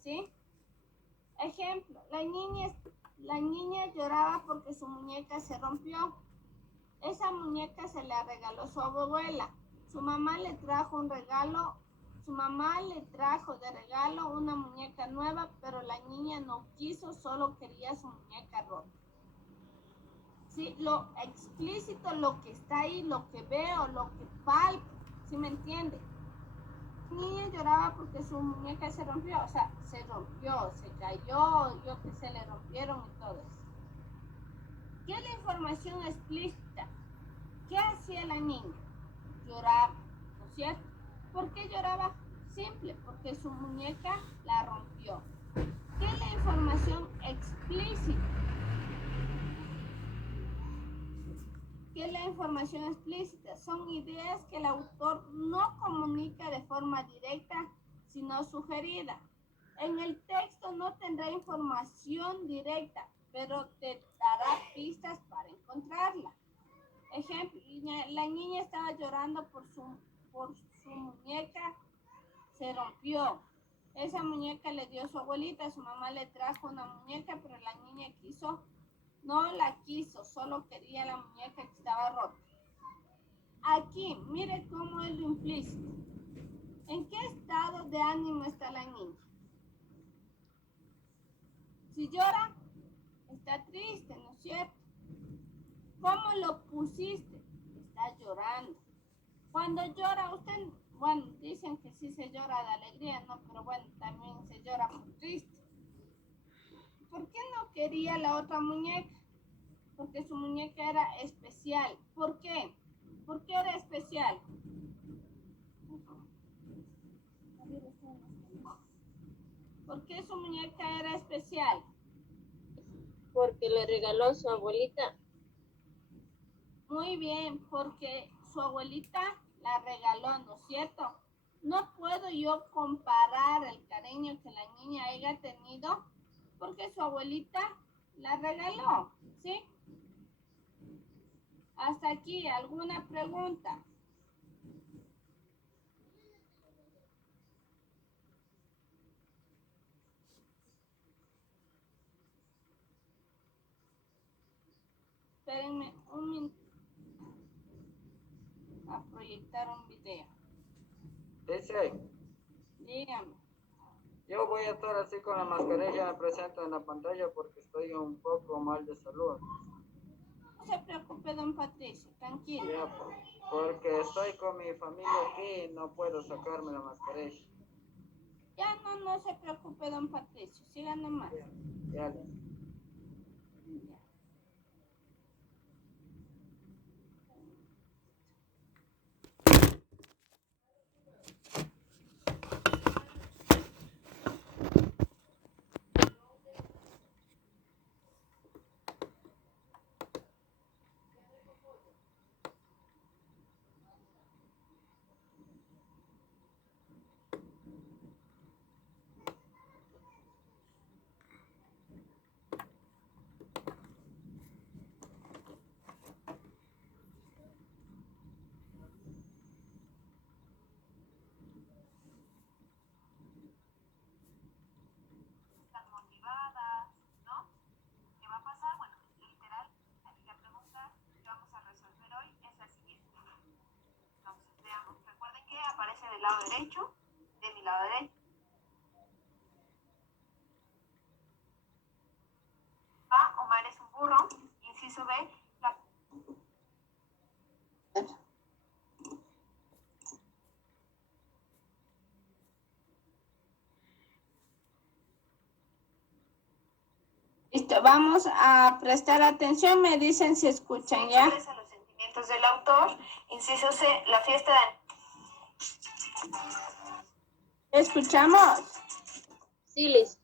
¿sí? Ejemplo, la niña lloraba porque su muñeca se rompió. Esa muñeca se la regaló su abuela. Su mamá le trajo de regalo una muñeca nueva, pero la niña no quiso, solo quería su muñeca rota. ¿Sí? Lo explícito, lo que está ahí, lo que veo, lo que palpo, ¿sí me entiende? La niña lloraba porque su muñeca se rompió, o sea, se rompió, se cayó, yo que sé, le rompieron y todo eso. ¿Qué es la información explícita? ¿Qué hacía la niña? Lloraba, ¿no es cierto? ¿Por qué lloraba? Simple, porque su muñeca la rompió. ¿Qué es la información explícita? ¿Qué es la información explícita? Son ideas que el autor no comunica de forma directa, sino sugerida. En el texto no tendrá información directa, pero te dará pistas para encontrarla. Ejemplo, la niña estaba llorando por su muñeca, se rompió. Esa muñeca le dio su abuelita, su mamá le trajo una muñeca, pero la niña no la quiso, solo quería la muñeca que estaba rota. Aquí, mire cómo es lo implícito. ¿En qué estado de ánimo está la niña? Si llora, está triste, ¿no es cierto? ¿Cómo lo pusiste? Está llorando. Cuando llora usted, bueno, dicen que sí se llora de alegría, ¿no? Pero bueno, también se llora por triste. ¿Por qué no quería la otra muñeca? Porque su muñeca era especial. ¿Por qué? ¿Por qué era especial? ¿Por qué su muñeca era especial? Porque le regaló su abuelita. Muy bien, porque su abuelita la regaló, ¿no es cierto? No puedo yo comparar el cariño que la niña haya tenido porque su abuelita la regaló, ¿sí? Hasta aquí, ¿alguna pregunta? Espérenme un minuto a proyectar un video. Dice, Dígame. yo voy a estar así con la mascarilla, me presento en la pantalla porque estoy un poco mal de salud. No se preocupe, don Patricio, tranquilo. Ya, porque estoy con mi familia aquí y no puedo sacarme la mascarilla. Ya no se preocupe, don Patricio, siga nomás. Ya. Del lado derecho, de mi lado derecho. A, Omar es un burro. Inciso B, Listo, vamos a prestar atención, me dicen si escuchan, ¿ya? Expresa los sentimientos del autor. Inciso C, la fiesta de... ¿Escuchamos? Sí, Liz.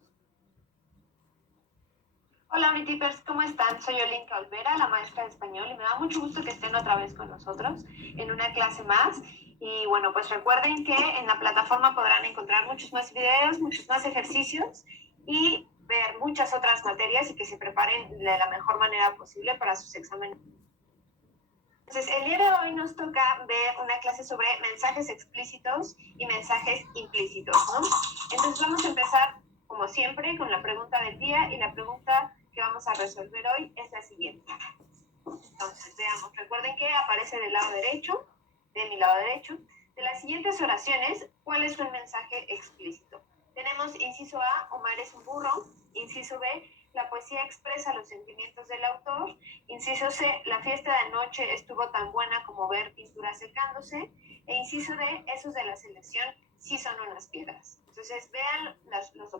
Hola, Unitipers, ¿cómo están? Soy Olinka Olvera, la maestra de español, y me da mucho gusto que estén otra vez con nosotros en una clase más. Y bueno, pues recuerden que en la plataforma podrán encontrar muchos más videos, muchos más ejercicios y ver muchas otras materias y que se preparen de la mejor manera posible para sus exámenes. Entonces, el día de hoy nos toca ver una clase sobre mensajes explícitos y mensajes implícitos, ¿no? Entonces, vamos a empezar como siempre, con la pregunta del día, y la pregunta que vamos a resolver hoy es la siguiente. Entonces, veamos, recuerden que aparece del lado derecho, de mi lado derecho. De las siguientes oraciones, ¿cuál es un mensaje explícito? Tenemos inciso A, Omar es un burro. Inciso B, la poesía expresa los sentimientos del autor. Inciso C, la fiesta de anoche estuvo tan buena como ver pinturas secándose. E inciso D, esos de la selección sí son unas piedras. Entonces, vean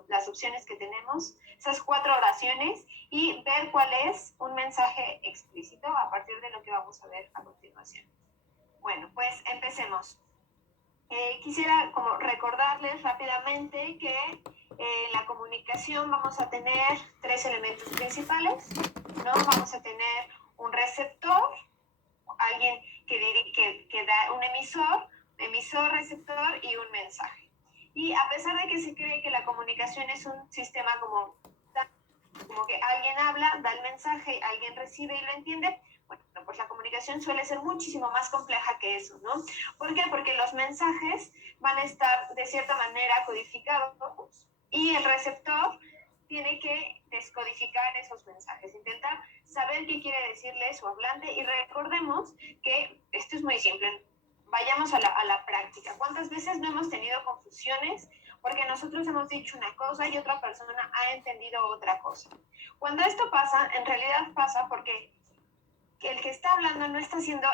las opciones que tenemos, esas 4 oraciones, y ver cuál es un mensaje explícito a partir de lo que vamos a ver a continuación. Bueno, pues empecemos. Quisiera como recordarles rápidamente que en la comunicación vamos a tener 3 elementos principales, ¿no? Vamos a tener un receptor, alguien que da un emisor, receptor y un mensaje. Y a pesar de que se cree que la comunicación es un sistema como que alguien habla, da el mensaje, alguien recibe y lo entiende, bueno, pues la comunicación suele ser muchísimo más compleja que eso, ¿no? ¿Por qué? Porque los mensajes van a estar de cierta manera codificados y el receptor tiene que descodificar esos mensajes, intentar saber qué quiere decirle su hablante. Y recordemos que esto es muy simple. Vayamos a la práctica. ¿Cuántas veces no hemos tenido confusiones porque nosotros hemos dicho una cosa y otra persona ha entendido otra cosa? Cuando esto pasa, en realidad pasa porque el que está hablando no está siendo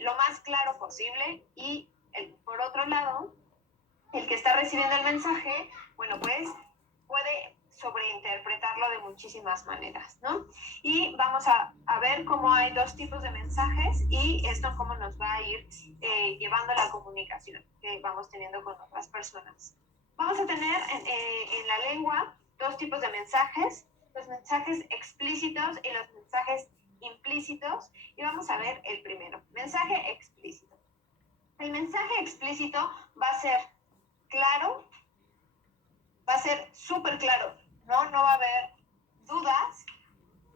lo más claro posible, y por otro lado, el que está recibiendo el mensaje, bueno, pues puede sobreinterpretarlo de muchísimas maneras, ¿no? Y vamos a ver cómo hay 2 tipos de mensajes y esto cómo nos va a ir llevando la comunicación que vamos teniendo con otras personas. Vamos a tener en la lengua 2 tipos de mensajes, los mensajes explícitos y los mensajes implícitos, y vamos a ver el primero, mensaje explícito. El mensaje explícito va a ser claro, va a ser súper claro, ¿no? No va a haber dudas,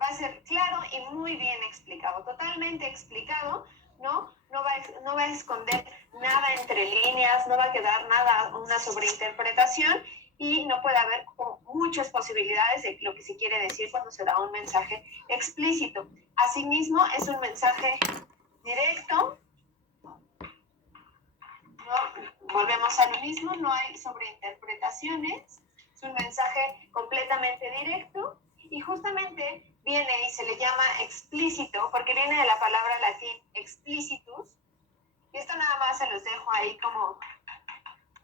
va a ser claro y muy bien explicado, totalmente explicado, ¿no? No va a esconder nada entre líneas, no va a quedar nada, una sobreinterpretación, y no puede haber como muchas posibilidades de lo que se quiere decir cuando se da un mensaje explícito. Asimismo, es un mensaje directo, ¿no? Volvemos a lo mismo, no hay sobreinterpretaciones, es un mensaje completamente directo, y justamente viene y se le llama explícito porque viene de la palabra latín explicitus, y esto nada más se los dejo ahí como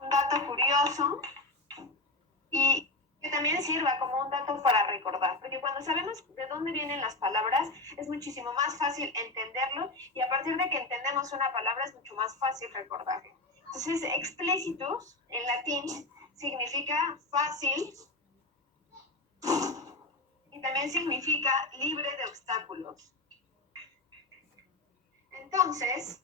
un dato curioso y que también sirva como un dato para recordar, porque cuando sabemos de dónde vienen las palabras es muchísimo más fácil entenderlo, y a partir de que entendemos una palabra es mucho más fácil recordarlo. Entonces, explicitus en latín significa fácil y también significa libre de obstáculos. Entonces,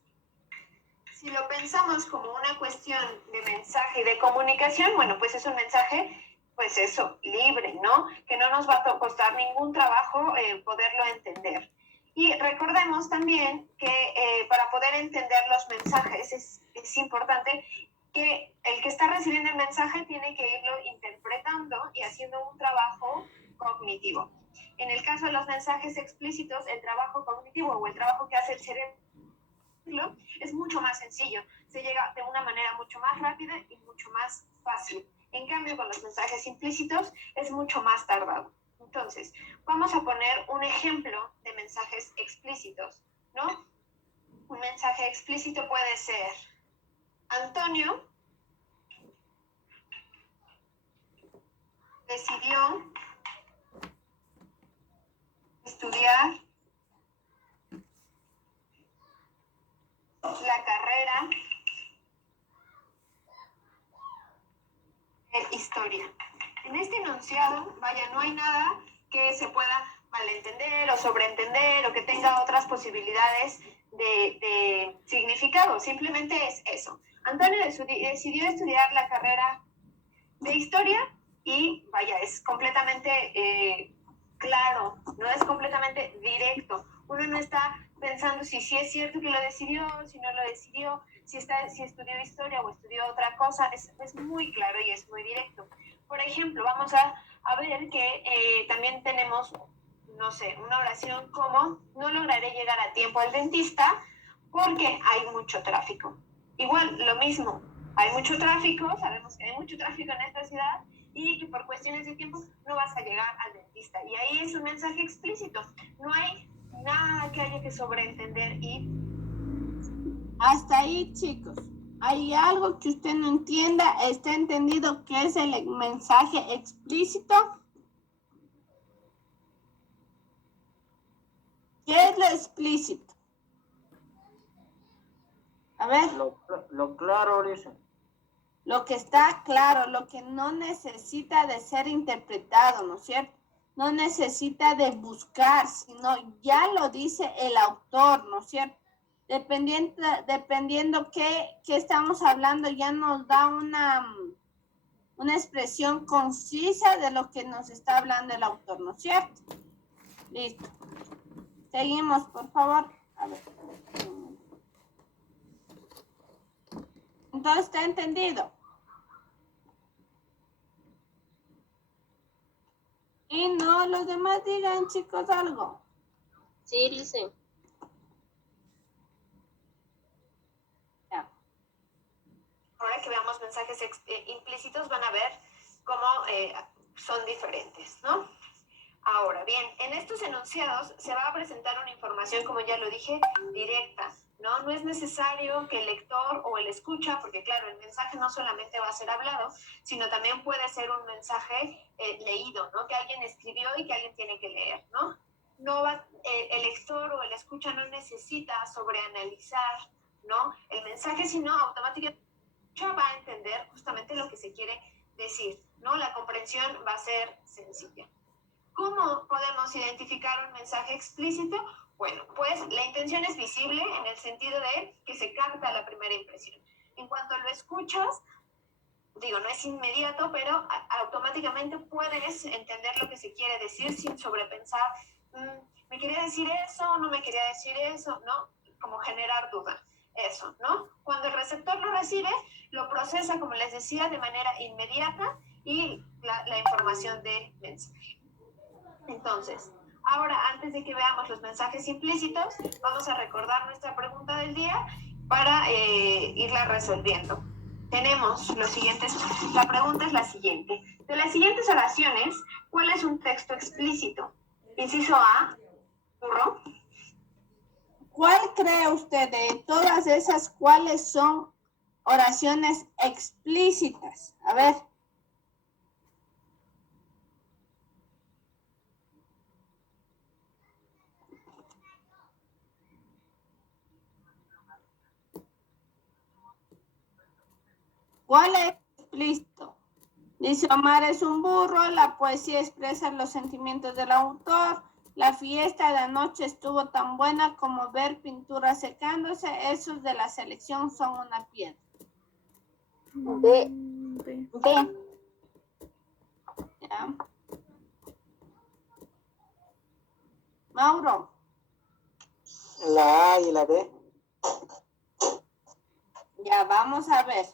si lo pensamos como una cuestión de mensaje y de comunicación, bueno, pues es un mensaje, pues eso, libre, ¿no? Que no nos va a costar ningún trabajo poderlo entender. Y recordemos también que para poder entender los mensajes es importante que el que está recibiendo el mensaje tiene que irlo interpretando y haciendo un trabajo cognitivo. En el caso de los mensajes explícitos, el trabajo cognitivo o el trabajo que hace el cerebro es mucho más sencillo, se llega de una manera mucho más rápida y mucho más fácil. En cambio, con los mensajes implícitos es mucho más tardado. Entonces, vamos a poner un ejemplo de mensajes explícitos, ¿no? Un mensaje explícito puede ser: Antonio decidió estudiar la carrera de historia. En este enunciado, vaya, no hay nada que se pueda malentender o sobreentender o que tenga otras posibilidades de significado. Simplemente es eso. Antonio decidió estudiar la carrera de historia y, vaya, es completamente claro, no es completamente directo. Uno no está pensando si es cierto que lo decidió, si no lo decidió, si estudió historia o estudió otra cosa. Es muy claro y es muy directo. Por ejemplo, vamos a ver que también tenemos, no sé, una oración como: no lograré llegar a tiempo al dentista porque hay mucho tráfico. Igual, lo mismo, hay mucho tráfico, sabemos que hay mucho tráfico en esta ciudad y que por cuestiones de tiempo no vas a llegar al dentista. Y ahí es un mensaje explícito, no hay nada que haya que sobreentender y... Hasta ahí, chicos. ¿Hay algo que usted no entienda? ¿Está entendido qué es el mensaje explícito? ¿Qué es lo explícito? A ver. Lo claro, dice. Lo que está claro, lo que no necesita de ser interpretado, ¿no es cierto? No necesita de buscar, sino ya lo dice el autor, ¿no es cierto? Dependiendo qué estamos hablando, ya nos da una expresión concisa de lo que nos está hablando el autor, ¿no es cierto? Listo. Seguimos, por favor. A ver. Entonces, ¿está entendido? Y no, los demás digan, chicos, algo. Sí, dice. Ya. Ahora que veamos mensajes implícitos, van a ver cómo son diferentes, ¿no? Ahora bien, en estos enunciados se va a presentar una información, como ya lo dije, directa, ¿no? No es necesario que el lector o el escucha, porque claro, el mensaje no solamente va a ser hablado, sino también puede ser un mensaje leído, ¿no? Que alguien escribió y que alguien tiene que leer, ¿no? No va, el lector o el escucha no necesita sobreanalizar, ¿no? El mensaje, sino automáticamente va a entender justamente lo que se quiere decir, ¿no? La comprensión va a ser sencilla. ¿Cómo podemos identificar un mensaje explícito? Bueno, pues la intención es visible en el sentido de que se capta la primera impresión. En cuanto lo escuchas, digo, no es inmediato, pero automáticamente puedes entender lo que se quiere decir sin sobrepensar, ¿me quería decir eso? ¿No me quería decir eso? ¿No? Como generar duda. Eso, ¿no? Cuando el receptor lo recibe, lo procesa, como les decía, de manera inmediata y la información del mensaje. Entonces, ahora, antes de que veamos los mensajes implícitos, vamos a recordar nuestra pregunta del día para irla resolviendo. Tenemos los siguientes, la pregunta es la siguiente. De las siguientes oraciones, ¿cuál es un texto explícito? Inciso A, burro. ¿Cuál cree usted de todas esas cuáles son oraciones explícitas? A ver. ¿Cuál es explícito? Dice Omar es un burro, la poesía expresa los sentimientos del autor, la fiesta de anoche estuvo tan buena como ver pintura secándose, esos de la selección son una piedra. B. ¿Ya? Mauro. La A y la D. Ya, vamos a ver.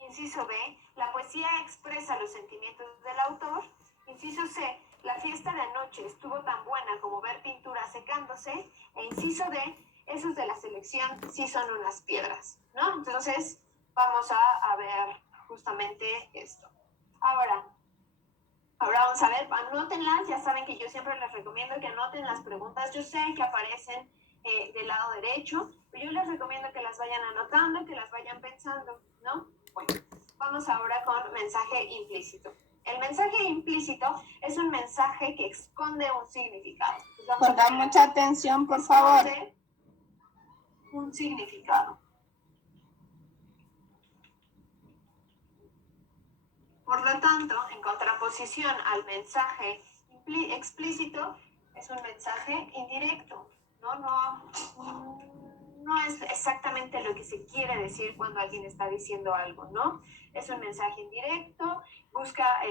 Inciso B, la poesía expresa los sentimientos del autor. Inciso C, la fiesta de anoche estuvo tan buena como ver pintura secándose. E inciso D, esos de la selección sí son unas piedras, ¿no? Entonces, vamos a ver justamente esto. Ahora vamos a ver, anótenlas, ya saben que yo siempre les recomiendo que anoten las preguntas. Yo sé que aparecen del lado derecho, pero yo les recomiendo que las vayan anotando, que las vayan pensando, ¿no? Bueno, vamos ahora con mensaje implícito. El mensaje implícito es un mensaje que esconde un significado. Pongan mucha atención, por favor. Un significado. Por lo tanto, en contraposición al mensaje explícito, es un mensaje indirecto, ¿no? no es exactamente lo que se quiere decir cuando alguien está diciendo algo, ¿no? Es un mensaje indirecto,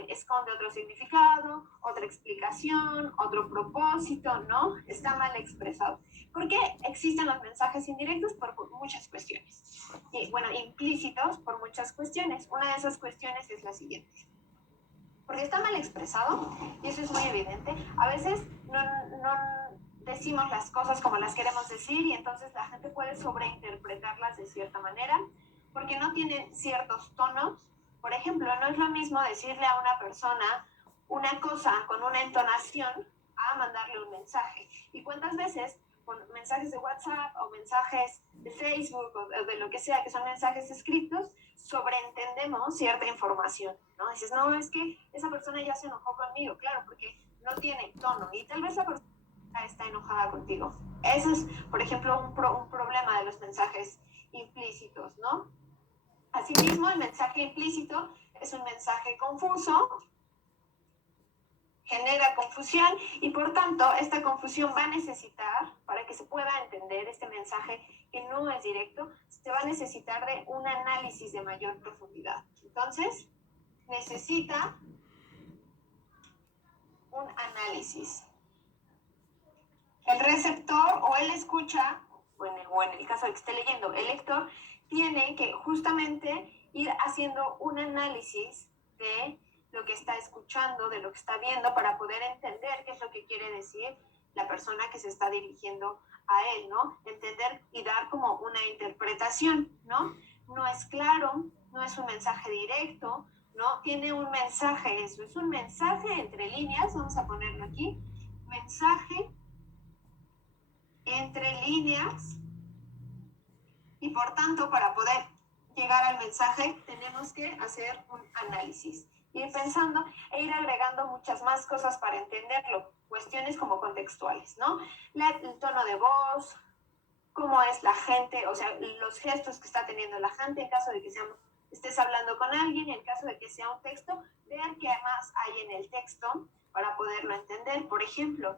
esconde otro significado, otra explicación, otro propósito, ¿no? Está mal expresado. ¿Por qué existen los mensajes indirectos? Por muchas cuestiones. Y, bueno, implícitos por muchas cuestiones. Una de esas cuestiones es la siguiente. Porque está mal expresado, y eso es muy evidente. A veces no decimos las cosas como las queremos decir y entonces la gente puede sobreinterpretarlas de cierta manera porque no tienen ciertos tonos. Por ejemplo, no es lo mismo decirle a una persona una cosa con una entonación a mandarle un mensaje. ¿Y cuántas veces con mensajes de WhatsApp o mensajes de Facebook o de lo que sea, que son mensajes escritos, sobreentendemos cierta información, ¿no? Dices, no, es que esa persona ya se enojó conmigo, claro, porque no tiene tono y tal vez la persona está enojada contigo. Eso es, por ejemplo, un problema de los mensajes implícitos, ¿no? Asimismo, el mensaje implícito es un mensaje confuso, genera confusión y por tanto esta confusión va a necesitar, para que se pueda entender este mensaje que no es directo, se va a necesitar de un análisis de mayor profundidad. Entonces, necesita un análisis. El receptor o el escucha, o en el caso de que esté leyendo, el lector, tiene que justamente ir haciendo un análisis de lo que está escuchando, de lo que está viendo, para poder entender qué es lo que quiere decir la persona que se está dirigiendo a él, ¿no? Entender y dar como una interpretación, ¿no? No es claro, no es un mensaje directo, ¿no? Tiene un mensaje, eso es un mensaje entre líneas, vamos a ponerlo aquí, mensaje entre líneas, y por tanto para poder llegar al mensaje tenemos que hacer un análisis, ir pensando e ir agregando muchas más cosas para entenderlo, cuestiones como contextuales, ¿no? El tono de voz, cómo es la gente, o sea, los gestos que está teniendo la gente en caso de que estés hablando con alguien, en caso de que sea un texto, ver qué más hay en el texto para poderlo entender. Por ejemplo,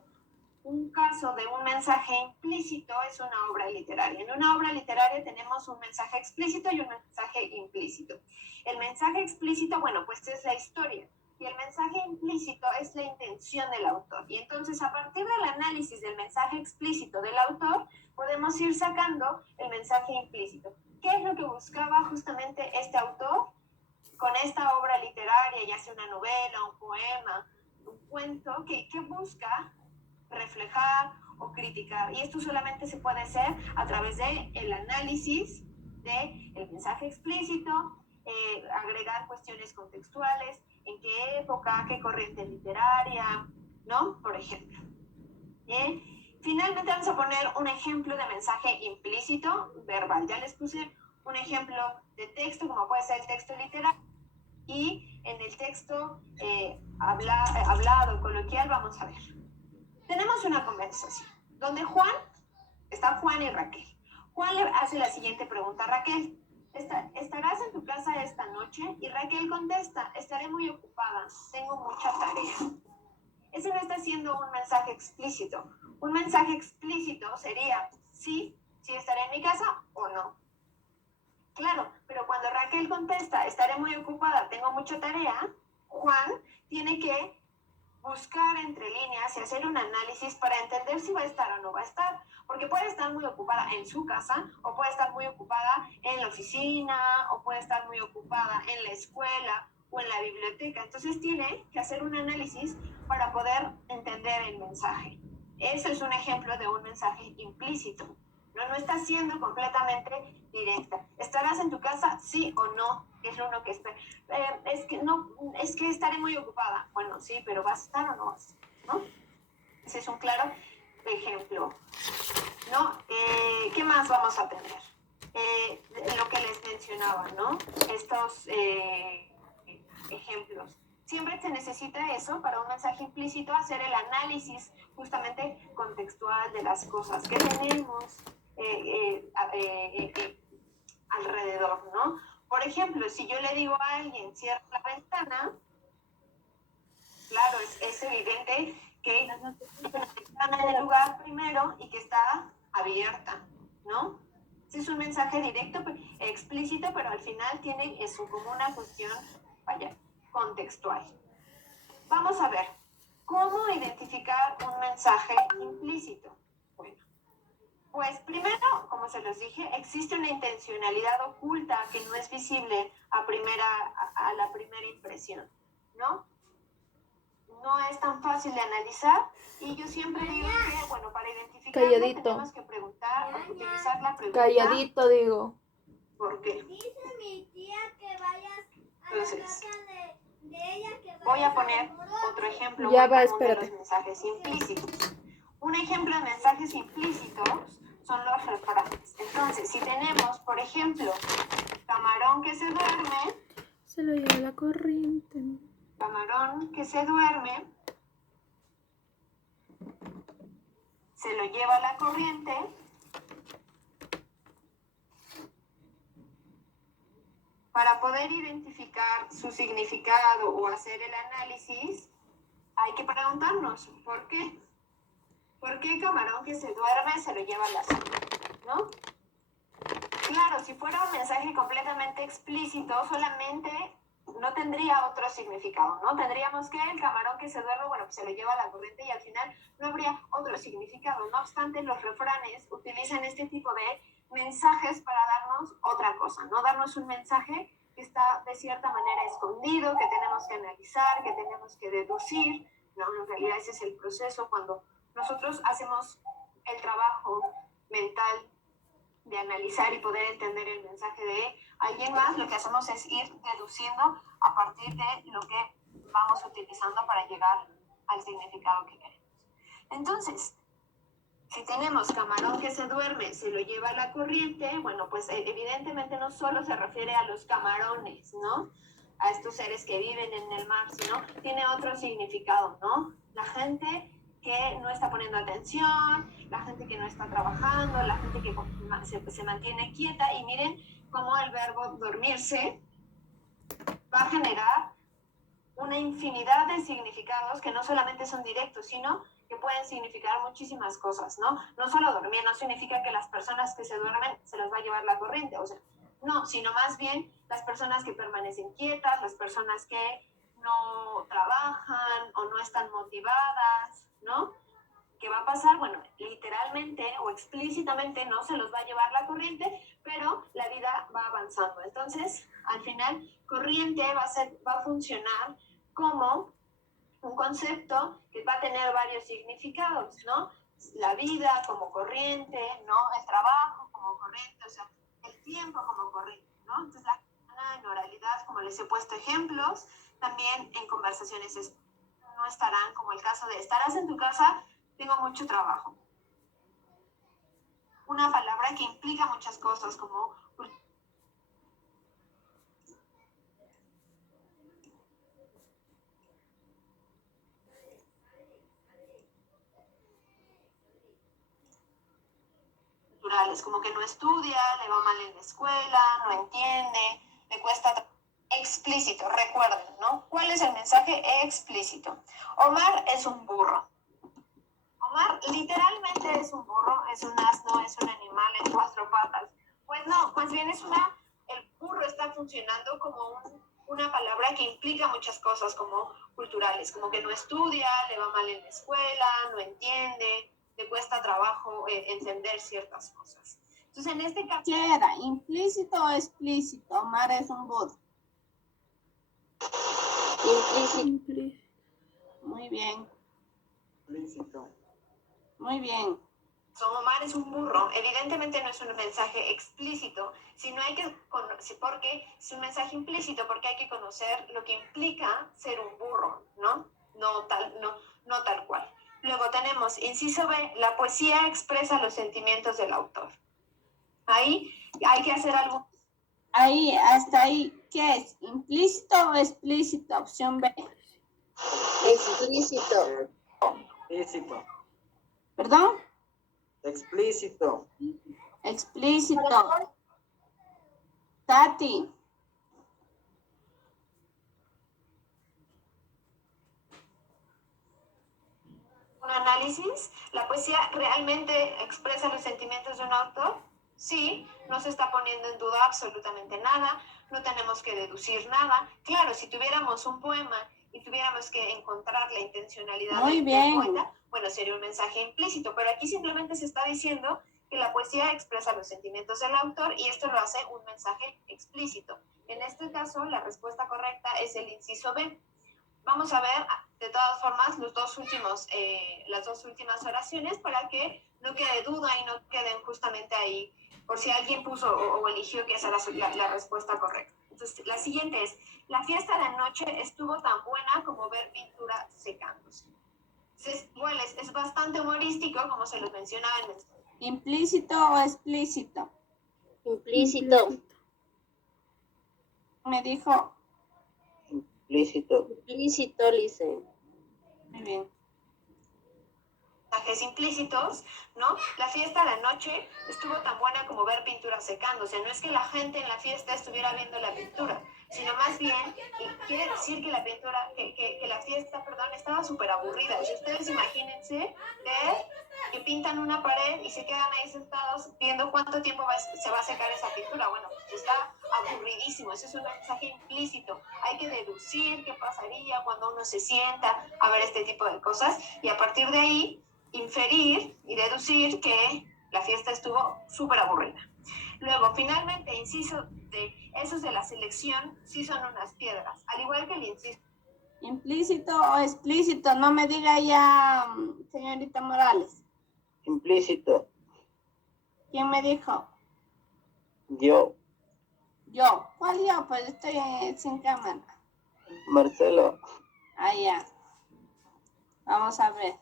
un caso de un mensaje implícito es una obra literaria. En una obra literaria tenemos un mensaje explícito y un mensaje implícito. El mensaje explícito, bueno, pues es la historia. Y el mensaje implícito es la intención del autor. Y entonces, a partir del análisis del mensaje explícito del autor, podemos ir sacando el mensaje implícito. ¿Qué es lo que buscaba justamente este autor con esta obra literaria, ya sea una novela, un poema, un cuento? ¿Qué busca reflejar o criticar? Y esto solamente se puede hacer a través del análisis del mensaje explícito, agregar cuestiones contextuales, en qué época, qué corriente literaria, ¿no? Por ejemplo. Finalmente vamos a poner un ejemplo de mensaje implícito verbal. Ya les puse un ejemplo de texto, como puede ser el texto literario, y en el texto hablado, coloquial, vamos a ver. Tenemos una conversación donde está Juan y Raquel. Juan le hace la siguiente pregunta a Raquel: ¿estarás en tu casa esta noche? Y Raquel contesta: estaré muy ocupada, tengo mucha tarea. Ese no está siendo un mensaje explícito. Un mensaje explícito sería: sí estaré en mi casa o no. Claro, pero cuando Raquel contesta: estaré muy ocupada, tengo mucha tarea, Juan tiene que buscar entre líneas y hacer un análisis para entender si va a estar o no va a estar, porque puede estar muy ocupada en su casa, o puede estar muy ocupada en la oficina, o puede estar muy ocupada en la escuela o en la biblioteca. Entonces tiene que hacer un análisis para poder entender el mensaje. Eso es un ejemplo de un mensaje implícito. No está siendo completamente directa. ¿Estarás en tu casa? Sí o no, que es lo único que espera. Es que estaré muy ocupada. Bueno, sí, pero ¿vas a estar o no vas a estar? ¿No? Ese es un claro ejemplo, ¿no? ¿Qué más vamos a tener? Lo que les mencionaba, ¿no? Estos ejemplos. Siempre se necesita eso para un mensaje implícito, hacer el análisis justamente contextual de las cosas que tenemos alrededor, ¿no? Por ejemplo, si yo le digo a alguien: cierra la ventana, claro, es evidente que la ventana en el lugar primero y que está abierta, ¿no? Este es un mensaje directo, explícito, pero al final tiene eso como una cuestión, vaya, contextual. Vamos a ver, ¿cómo identificar un mensaje implícito? Bueno, pues primero, como se los dije, existe una intencionalidad oculta que no es visible a la primera impresión, ¿no? No es tan fácil de analizar y yo siempre digo que, bueno, para identificarlo tenemos que preguntar, utilizar la pregunta. Calladito, digo. ¿Por qué? Dice mi tía que vayas a Entonces, la casa de ella que voy a vayas poner al muro. otro ejemplo Ya muy va, común de espérate. los mensajes implícitos. Un ejemplo de mensajes implícitos son los refranes. Entonces, si tenemos, por ejemplo, camarón que se duerme, Se lo lleva la corriente. camarón que se duerme, se lo lleva la corriente. Para poder identificar su significado o hacer el análisis, hay que preguntarnos, ¿por qué? ¿Por qué camarón que se duerme se lo lleva la sombra? ¿No? Claro, si fuera un mensaje completamente explícito, solamente no tendría otro significado, ¿no? Tendríamos que el camarón que se duerme, bueno, pues se lo lleva la corriente y al final no habría otro significado. No obstante, los refranes utilizan este tipo de mensajes para darnos otra cosa, ¿no? Darnos un mensaje que está de cierta manera escondido, que tenemos que analizar, que tenemos que deducir, ¿no? En realidad ese es el proceso cuando nosotros hacemos el trabajo mental de analizar y poder entender el mensaje de alguien más. Lo que hacemos es ir deduciendo a partir de lo que vamos utilizando para llegar al significado que queremos. Entonces, si tenemos camarón que se duerme, se lo lleva la corriente, bueno, pues evidentemente no solo se refiere a los camarones, ¿no? A estos seres que viven en el mar, sino tiene otro significado, ¿no? La gente que no está poniendo atención, la gente que no está trabajando, la gente que se mantiene quieta. Y miren cómo el verbo dormirse va a generar una infinidad de significados que no solamente son directos, sino que pueden significar muchísimas cosas, ¿no? No solo dormir no significa que las personas que se duermen se las va a llevar la corriente, o sea, no, sino más bien las personas que permanecen quietas, las personas que no trabajan o no están motivadas, ¿no? ¿Qué va a pasar? Bueno, literalmente o explícitamente no se los va a llevar la corriente, pero la vida va avanzando. Entonces, al final, corriente va a funcionar como un concepto que va a tener varios significados, ¿no? La vida como corriente, ¿no? El trabajo como corriente, o sea, el tiempo como corriente, ¿no? Entonces, en oralidad, como les he puesto ejemplos, también en conversaciones no estarán, como el caso de estarás en tu casa, tengo mucho trabajo. Una palabra que implica muchas cosas como culturales, como que no estudia, le va mal en la escuela, no entiende, le cuesta. Explícito, recuerden, ¿no? ¿Cuál es el mensaje explícito? Omar es un burro. Omar literalmente es un burro, es un asno, es un animal en 4 patas. Pues no, más bien el burro está funcionando como una palabra que implica muchas cosas como culturales, como que no estudia, le va mal en la escuela, no entiende, le cuesta trabajo entender ciertas cosas. Entonces, en este caso... ¿Qué era? ¿Implícito o explícito? Omar es un burro. Implícito. Muy bien, Explícito. muy bien. Omar es un burro, evidentemente no es un mensaje explícito, sino porque es un mensaje implícito, porque hay que conocer lo que implica ser un burro, ¿no? No tal cual. Luego tenemos, inciso B, la poesía expresa los sentimientos del autor. Ahí hay que hacer algo. Ahí, hasta ahí, ¿qué es? ¿Implícito o explícito? Opción B. Explícito. Explícito. ¿Perdón? Explícito. Explícito. Tati. Un análisis, ¿la poesía realmente expresa los sentimientos de un autor? Sí, no se está poniendo en duda absolutamente nada, no tenemos que deducir nada. Claro, si tuviéramos un poema y tuviéramos que encontrar la intencionalidad Muy del bien. poeta, bueno, sería un mensaje implícito, pero aquí simplemente se está diciendo que la poesía expresa los sentimientos del autor y esto lo hace un mensaje explícito. En este caso, la respuesta correcta es el inciso B. Vamos a ver, de todas formas, las dos últimas oraciones para que no quede duda y no queden justamente ahí, por si alguien puso o eligió que esa era la respuesta correcta. Entonces, la siguiente es, la fiesta de anoche estuvo tan buena como ver pintura secándose. Entonces, igual es bastante humorístico, como se los mencionaba en el... ¿Implícito o explícito? Implícito. Me dijo, Implícito. Implícito, Lice. muy bien. Mensajes implícitos, ¿no? La fiesta de anoche estuvo tan buena como ver pintura secándose. No es que la gente en la fiesta estuviera viendo la pintura, sino más bien quiere decir que la pintura, que la fiesta, perdón, estaba súper aburrida. Si ustedes imagínense ver que pintan una pared y se quedan ahí sentados viendo cuánto tiempo se va a secar esa pintura. Bueno, está aburridísimo. Ese es un mensaje implícito. Hay que deducir qué pasaría cuando uno se sienta a ver este tipo de cosas y a partir de ahí inferir y deducir que la fiesta estuvo súper aburrida. Luego, finalmente, inciso de esos de la selección sí son unas piedras, al igual que el inciso. ¿Implícito o explícito? No me diga ya, señorita Morales. Implícito. ¿Quién me dijo? Yo. Yo. ¿Cuál yo? Pues estoy sin cámara. Marcelo. Ah, ya. Vamos a ver.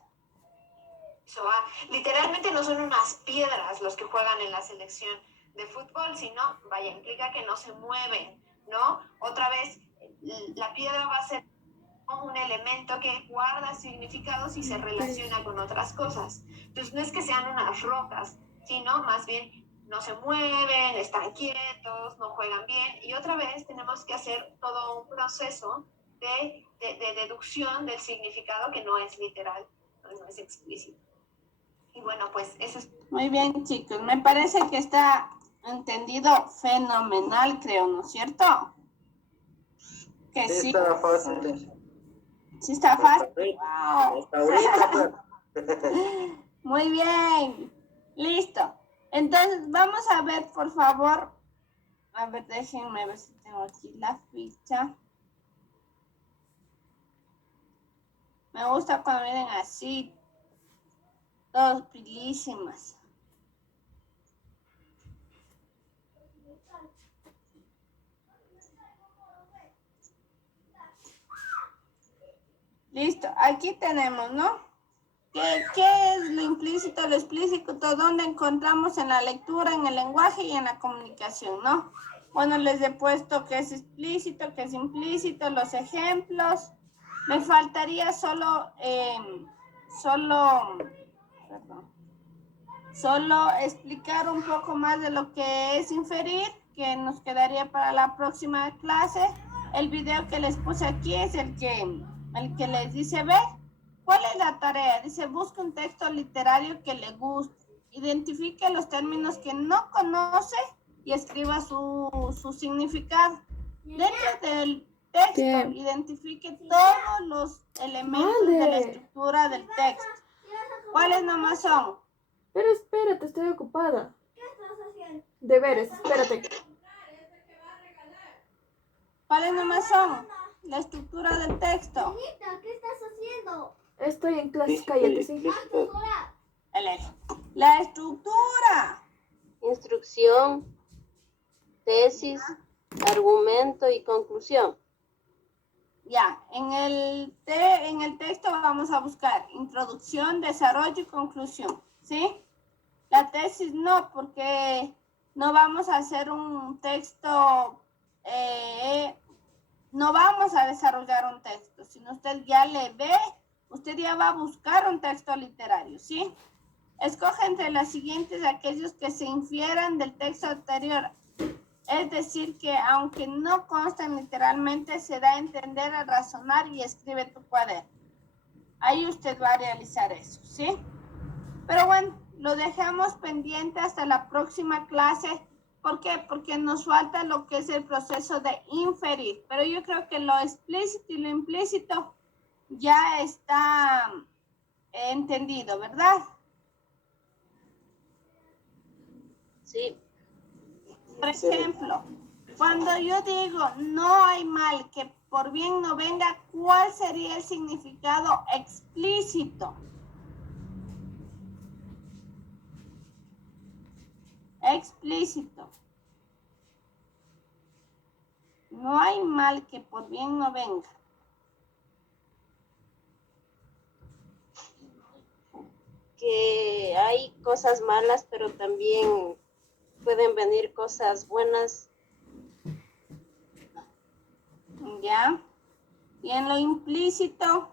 Literalmente no son unas piedras los que juegan en la selección de fútbol, sino, vaya, implica que no se mueven, ¿no? Otra vez, la piedra va a ser un elemento que guarda significados y se relaciona con otras cosas. Entonces, no es que sean unas rocas, sino más bien no se mueven, están quietos, no juegan bien. Y otra vez tenemos que hacer todo un proceso de deducción del significado que no es literal, no es explícito. Y bueno, pues eso es... Muy bien, chicos. Me parece que está entendido fenomenal, creo, ¿no es cierto? Que Sí, sí. está fácil. Sí está fácil. Wow. Hasta ahorita. Muy bien. Listo. Entonces, vamos a ver, por favor. A ver, déjenme ver si tengo aquí la ficha. Me gusta cuando vienen así. Todos pilísimas. Listo, aquí tenemos, ¿no? ¿Qué es lo implícito, lo explícito? ¿Dónde encontramos en la lectura, en el lenguaje y en la comunicación, no? Bueno, les he puesto qué es explícito, qué es implícito, los ejemplos. Me faltaría solo explicar un poco más de lo que es inferir, que nos quedaría para la próxima clase. El video que les puse aquí es el que les dice, ve, ¿cuál es la tarea? Dice, busca un texto literario que le guste, identifique los términos que no conoce y escriba su significado. Dentro del texto, ¿qué? Identifique todos los elementos de la estructura del texto. ¿Cuáles nomás son? Pero espérate, estoy ocupada. ¿Qué estás haciendo? Deberes, espérate. ¿Cuáles nomás son? La estructura del texto. Anita, ¿qué estás haciendo? Estoy en clases, cállate, sí. Dora, La estructura. Instrucción, tesis, argumento y conclusión. Ya, en el texto vamos a buscar introducción, desarrollo y conclusión, ¿sí? La tesis no, porque no vamos a hacer un texto, no vamos a desarrollar un texto, sino usted ya le ve, usted ya va a buscar un texto literario, ¿sí? Escoge entre las siguientes aquellos que se infieran del texto anterior. Es decir, que aunque no constan literalmente, se da a entender al razonar y escribe tu cuaderno. Ahí usted va a realizar eso, ¿sí? Pero bueno, lo dejamos pendiente hasta la próxima clase. ¿Por qué? Porque nos falta lo que es el proceso de inferir. Pero yo creo que lo explícito y lo implícito ya está entendido, ¿verdad? Sí. Por ejemplo, cuando yo digo no hay mal que por bien no venga, ¿cuál sería el significado explícito? Explícito. No hay mal que por bien no venga. Que hay cosas malas, pero también pueden venir cosas buenas. ¿Ya? Y en lo implícito,